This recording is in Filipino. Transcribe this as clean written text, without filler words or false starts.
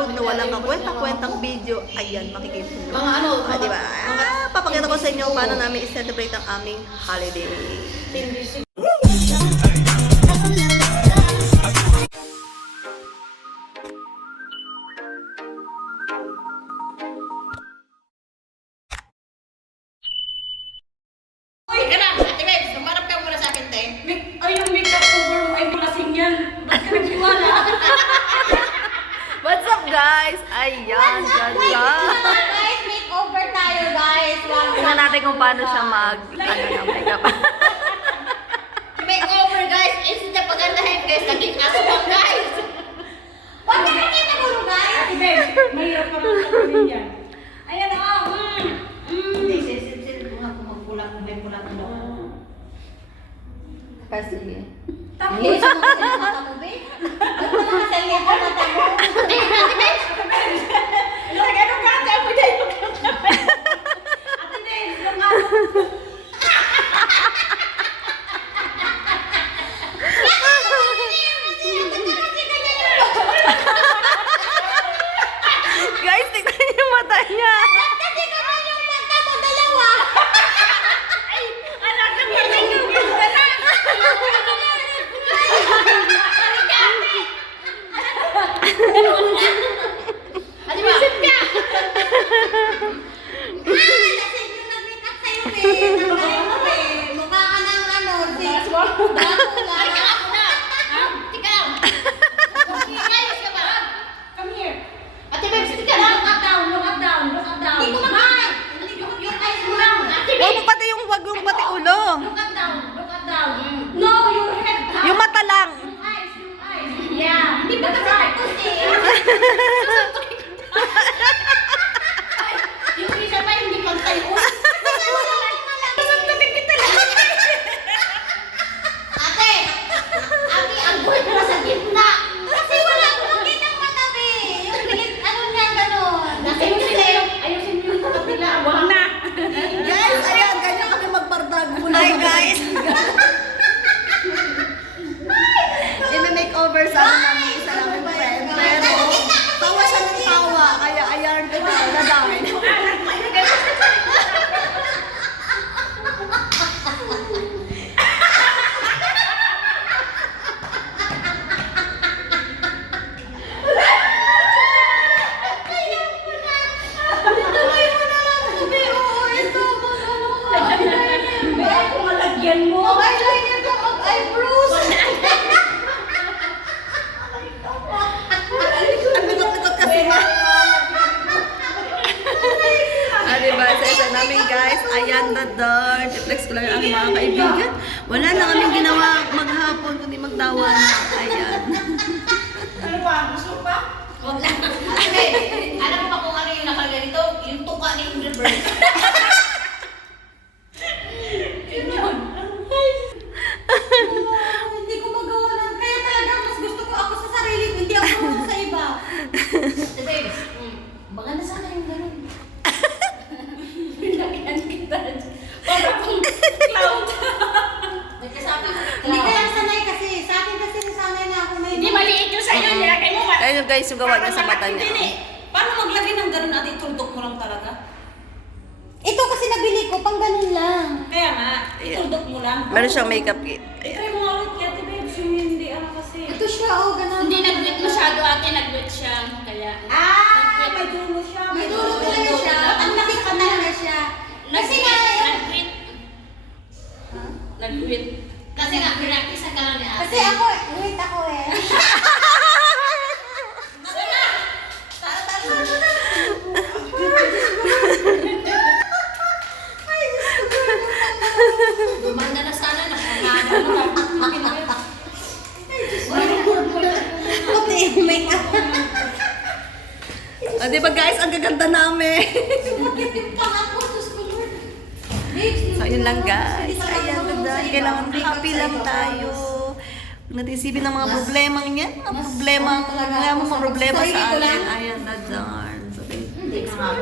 upload na walang kakwenta-kwentang video, ayan, makikita nyo. Mga ano, Diba? Papakita ko sa inyo paano namin i-celebrate ang aming holiday. Uy, ka na! Ate Babes, sumarap ka muna sa akin, te. Ay, yung makeup over mo ay bulasing yan. Ba't ka nagsiwala? What's up, guys? Ayan, ganda. Guys, makeover tayo, guys. Tingnan natin kung paano siya ng makeup. Makeover, guys. Instead na pagandahin, guys. Naging aswang, guys. Huwag ka nakita mo, guys. Ate Beb, mahirap pa rin sabihin yan. Ayan o. Hindi, sisil ko nga kung magpulang, may pulang mo. Kasi, Tapos, ano kasi ang mata mo, babe? Ba't mo lang kasi ang mata mo? Ate Babes! Ilagay ko ka, ate Beb. Ate Beb, yung ano. guys, tingnan niyo yung mata niya. Kasi naman yung mata mo, dalawa. Ay, anak ka ba kayo? Ate Babes ka! Kasi yung nag-makeup sa'yo, babe. Mukha ka ng ano, si Dracula. Ay, ka ako na! Tika lang! Ayos ka ba? Come here. Ate Babes, tika lang! Look up down, look up down, look up down. Hindi ko makain! Yung eyes mo lang! Ate Wag mo Babes! pati yung wag yung pati ulo. Look up down, look up down. No, your head. Yung mata lang. Yung eyes, yung eyes. Yeah. Hindi ba kasi tapos eh? Yung isa pa hindi pagtayo. Ate! Ate, ang buhay mo sa gitna! Kasi wala ko makita ang mata, be! Yung pilit, ano niya, gano'n. Ayusin mo yung kabila. Wag na. Guys, ayan, ganyan kami magbardag muna. Hi, guys. I-makeover sa amin namin isa namin friend. Pero, tawa siya ng tawa. Kaya, ayan, dadawin. Ay, kung malagyan mo. Eyeliner ko ang eyebrows! Ang likot-likot kasi nga. Diba, sa isa namin guys, ayan na doon. I-flex ko lang ang aking mga kaibigan. Wala na kaming ginawa maghapon, kundi magtawan. Ayan. Ano pa? Gusto pa? Huwag na. Ate, alam mo ba kung ano yung nakalagay dito? Yung tuka ni Ingrid Bird. Hindi ko magawa lang. Kaya talaga, mas gusto ko ako sa sarili ko. Hindi ako sa iba. Ate Babes, maganda sana yung ganun. Pinagyan kita. Para pang cloud. May kasama ka. Hindi ka lang sanay kasi. Sa akin kasi nasanay na ako may... Hindi maliit yung sa'yo. Nilagay mo. Ayun guys, yung gawa niya sa mata niya. Paano maglagay ng ganun at ituldok mo lang talaga? Ito kasi nabili ko, pang ganun lang. Kaya nga, ituldok mo lang. Meron siyang makeup kit. Ayan. Try mo nga ulit kaya, Ate Babes, yung hindi ano kasi. Ito siya, oh, ganun. Hindi nag-wet masyado ate, nag-wet siya. Kaya, May dulo siya. May dulo talaga siya. Ang nakita talaga siya. Kasi nga, nag-wet. Nag-wet. Kasi nga, pinakisa ka lang ni ate. kasi ako, wait ako eh. Gumanda na sana, nakakano na. Okay, make up. Diba guys, ang gaganda namin. Pang ako, Diyos ko, Lord. So, yun lang guys. Ayan, ganda. Kailangan happy lang tayo. Huwag natin isipin ng mga problemang yan. Mga problemang, mga problema sa atin. Ayan, na darn. So, Hindi ko nga.